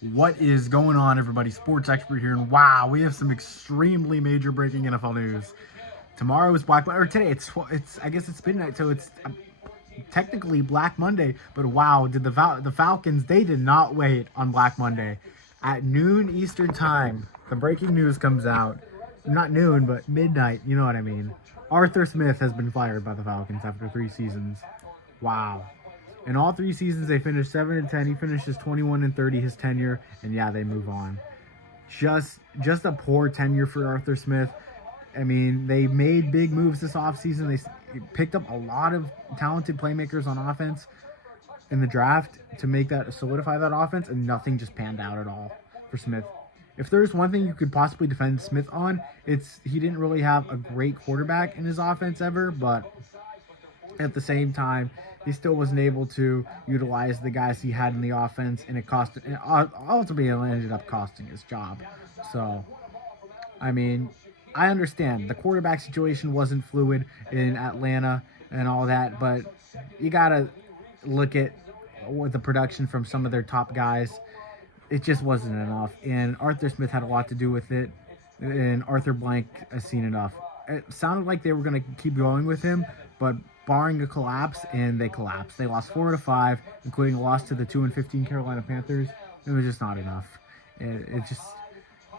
What is going on, everybody? Sports expert here, and wow, we have some extremely major breaking NFL news. Tomorrow is Black Monday, or today it's I guess it's midnight, so it's technically Black Monday. But wow, did the Falcons? They did not wait on Black Monday. At noon Eastern time, the breaking news comes out. Not noon, but midnight. You know what I mean. Arthur Smith has been fired by the Falcons after 3 seasons. Wow. In all 3 seasons, they finished 7-10. He finishes 21-30 his tenure, and yeah, they move on. Just a poor tenure for Arthur Smith. I mean, they made big moves this offseason. They picked up a lot of talented playmakers on offense in the draft to make that solidify that offense, and nothing just panned out at all for Smith. If there's one thing you could possibly defend Smith on, it's he didn't really have a great quarterback in his offense ever, but at the same time, he still wasn't able to utilize the guys he had in the offense, and it ultimately ended up costing his job. So, I mean, I understand the quarterback situation wasn't fluid in Atlanta and all that, but you gotta look at what the production from some of their top guys. It just wasn't enough, and Arthur Smith had a lot to do with it, and Arthur Blank has seen enough. It sounded like they were going to keep going with him, but barring a collapse, and they collapsed. They lost 4 to 5, including a loss to the 2-15 Carolina Panthers. It was just not enough.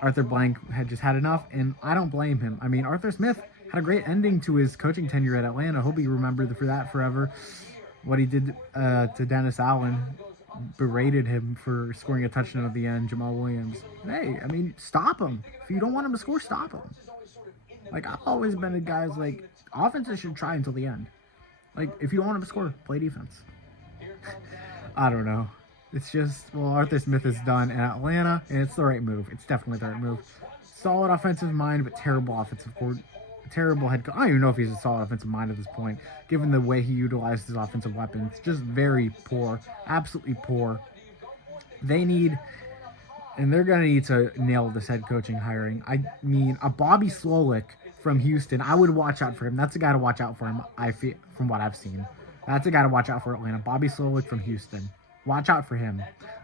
Arthur Blank had just had enough, and I don't blame him. I mean, Arthur Smith had a great ending to his coaching tenure at Atlanta. I hope he remembered for that forever. What he did to Dennis Allen, berated him for scoring a touchdown at the end, Jamal Williams. Hey, I mean, stop him. If you don't want him to score, stop him. Like, I've always been a guy who's like, offenses should try until the end. Like, if you don't want him to score, play defense. I don't know. It's just, well, Arthur Smith is done in Atlanta, and it's the right move. It's definitely the right move. Solid offensive mind, but terrible offensive court. Terrible head coach. I don't even know if he's a solid offensive mind at this point, given the way he utilized his offensive weapons. Just very poor. Absolutely poor. They need, and they're going to need to nail this head coaching hiring. I mean, a Bobby Slowick from Houston, I would watch out for him. That's a guy to watch out for him, I feel, from what I've seen. That's a guy to watch out for Atlanta. Bobby Slowick from Houston. Watch out for him.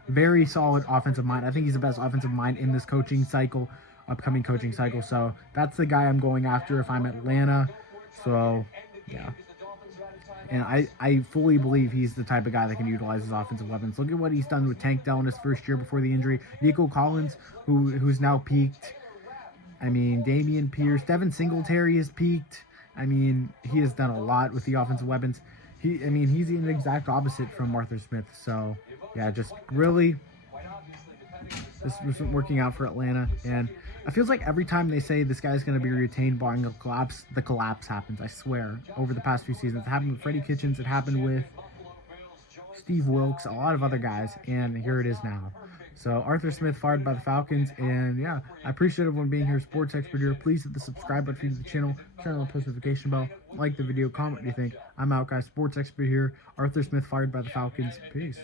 Very solid offensive mind. I think he's the best offensive mind in this coaching cycle. Upcoming coaching cycle, so that's the guy I'm going after if I'm Atlanta. So yeah, and I fully believe he's the type of guy that can utilize his offensive weapons. Look at what he's done with Tank Dell in his first year before the injury. Nico Collins, who's now peaked. I mean, Damian Pierce, Devin Singletary has peaked. I mean, he has done a lot with the offensive weapons. He's the exact opposite from Arthur Smith. So yeah, just really, this wasn't working out for Atlanta, and it feels like every time they say this guy's going to be retained barring a collapse, the collapse happens, I swear, over the past few seasons. It happened with Freddie Kitchens. It happened with Steve Wilkes, a lot of other guys, and here it is now. So Arthur Smith fired by the Falcons, and yeah, I appreciate everyone being here. Sports Expert here. Please hit the subscribe button to the channel, turn on the post notification bell, like the video, comment what you think. I'm out, guys. Sports Expert here. Arthur Smith fired by the Falcons. Peace.